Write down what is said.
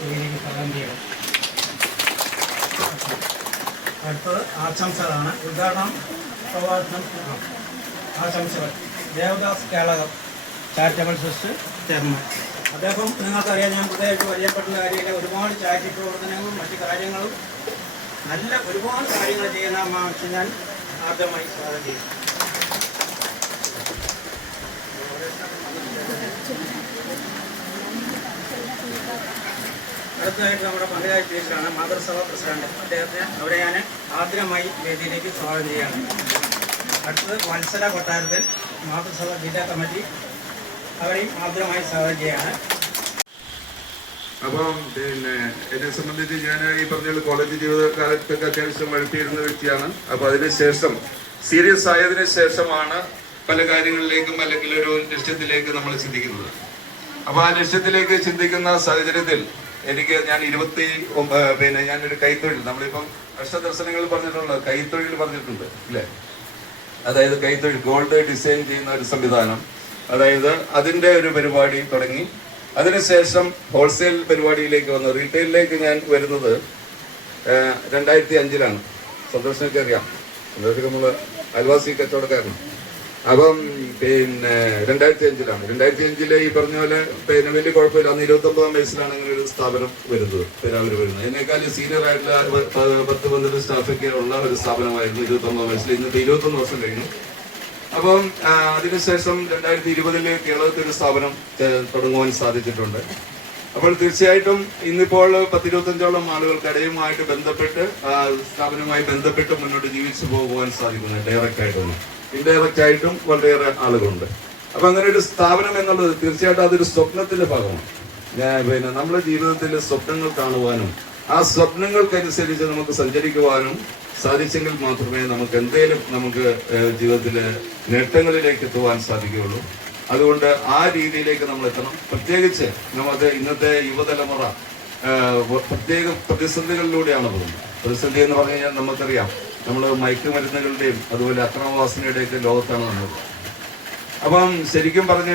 വേദിക്ക് സ്വാഗതം ചെയ്യണം. അടുത്തത് ആശംസകളാണ്. ഉദ്ഘാടനം പ്രഭാഷണം ആ, ആശംസകൾ. Devadas Kelakam charitable trust chairman. അദ്ദേഹം നിങ്ങൾക്കറിയാം ഞാൻ പുതിയതായിട്ട് വലിയപ്പെട്ട കാര്യമില്ല. ഒരുപാട് ചാരിറ്റി പ്രവർത്തനങ്ങളും മറ്റു കാര്യങ്ങളും നല്ല ഒരുപാട് കാര്യങ്ങൾ ചെയ്യുന്ന മാഷ് ഞാൻ ആദ്യമായി സ്വാഗതം ചെയ്യും അടുത്തതായിട്ട് നമ്മുടെ പഞ്ചായത്ത് ടീച്ചറാണ് മാതൃസഭ പ്രസിഡന്റ്. അദ്ദേഹത്തെ അവരെ ഞാൻ ആദ്യമായി വേദിയിലേക്ക് സ്വാഗതം ചെയ്യാണ് അടുത്തത് വത്സല കൊട്ടാരത്തിൽ മാതൃസഭ ജില്ലാ കമ്മിറ്റി അവരെയും ആദ്യമായി സ്വാഗതം ചെയ്യാണ് അപ്പം പിന്നെ എന്നെ സംബന്ധിച്ച് ഞാൻ ഈ പറഞ്ഞ കോളേജ് ജീവിതകാലത്തൊക്കെ അത്യാവശ്യം വഴുത്തിയിരുന്ന വ്യക്തിയാണ്. അപ്പൊ അതിനുശേഷം സീരിയസ് ആയതിനു ശേഷമാണ് പല കാര്യങ്ങളിലേക്കും അല്ലെങ്കിൽ ഒരു ലക്ഷ്യത്തിലേക്ക് നമ്മൾ ചിന്തിക്കുന്നത്. അപ്പൊ ആ ലക്ഷ്യത്തിലേക്ക് ചിന്തിക്കുന്ന സാഹചര്യത്തിൽ എനിക്ക് ഞാൻ ഇരുപത്തി പിന്നെ ഞാനൊരു കൈത്തൊഴിൽ നമ്മളിപ്പം അഷ്ടദർശനങ്ങൾ പറഞ്ഞിട്ടുള്ള കൈത്തൊഴിൽ പറഞ്ഞിട്ടുണ്ട് ഇല്ലേ? അതായത് കൈത്തൊഴിൽ ഗോൾഡ് ഡിസൈൻ ചെയ്യുന്ന ഒരു സംവിധാനം. അതായത് അതിന്റെ ഒരു പരിപാടി തുടങ്ങി. അതിനുശേഷം ഹോൾസെയിൽ പരിപാടിയിലേക്ക് വന്നു. റീറ്റെയിലിലേക്ക് ഞാൻ വരുന്നത് രണ്ടായിരത്തി അഞ്ചിലാണ്. സന്തോഷമൊക്കെ അറിയാം. സന്തോഷമൊക്കെ നമ്മൾ അൽവാസി കച്ചവടക്കാരനാണ് അപ്പം പിന്നെ രണ്ടായിരത്തി അഞ്ചിലാണ്. രണ്ടായിരത്തി അഞ്ചിലെ ഈ പറഞ്ഞ പോലെ പിന്നെ വലിയ കുഴപ്പമില്ല. അന്ന് ഇരുപത്തി ഒമ്പതാം വയസ്സിലാണ് അങ്ങനെ സ്ഥാപനം വരുന്നത് പേരാവൂർ വരുന്നത്. എന്നെക്കാളും സീനിയർ ആയിട്ടുള്ള പത്ത് പന്ത്രണ്ട് സ്റ്റാഫൊക്കെ ഉള്ള ഒരു സ്ഥാപനമായിരുന്നു ഇരുപത്തൊന്നാം വയസ്സിൽ. ഇന്നത്തെ ഇരുപത്തൊന്ന് വർഷം കഴിഞ്ഞു. അപ്പം അതിനുശേഷം രണ്ടായിരത്തി ഇരുപതിൽ കേരളത്തിൽ ഒരു സ്ഥാപനം തുടങ്ങുവാൻ സാധിച്ചിട്ടുണ്ട്. അപ്പോൾ തീർച്ചയായിട്ടും ഇന്നിപ്പോൾ പത്തിരുപത്തഞ്ചോളം ആളുകൾ കടയുമായിട്ട് ബന്ധപ്പെട്ട് സ്ഥാപനവുമായി ബന്ധപ്പെട്ട് മുന്നോട്ട് ജീവിച്ചു പോകുവാൻ സാധിക്കുന്നു ഡയറക്റ്റ് ആയിട്ടൊന്നും. ഇൻഡയറക്റ്റ് ആയിട്ടും വളരെയേറെ ആളുകളുണ്ട്. അപ്പൊ അങ്ങനെ ഒരു സ്ഥാപനം എന്നുള്ളത് തീർച്ചയായിട്ടും അതൊരു സ്വപ്നത്തിന്റെ ഭാഗമാണ്. പിന്നെ നമ്മുടെ ജീവിതത്തിൽ സ്വപ്നങ്ങൾ കാണുവാനും ആ സ്വപ്നങ്ങൾക്കനുസരിച്ച് നമുക്ക് സഞ്ചരിക്കുവാനും സാധിച്ചെങ്കിൽ മാത്രമേ നമുക്ക് എന്തേലും നമുക്ക് ജീവിതത്തിൽ നേട്ടങ്ങളിലേക്ക് എത്തുവാൻ സാധിക്കുകയുള്ളൂ. അതുകൊണ്ട് ആ രീതിയിലേക്ക് നമ്മൾ എത്തണം പ്രത്യേകിച്ച് നമുക്ക് ഇന്നത്തെ യുവതലമുറ പ്രത്യേക പ്രതിസന്ധികളിലൂടെയാണ് പോകുന്നത്. പ്രതിസന്ധി എന്ന് പറഞ്ഞു കഴിഞ്ഞാൽ നമുക്കറിയാം നമ്മൾ മയക്കുമരുന്നുകളുടെയും അതുപോലെ അക്രമവാസനയുടെയൊക്കെ ലോകത്താണ് നമ്മൾ അപ്പം ശരിക്കും പറഞ്ഞു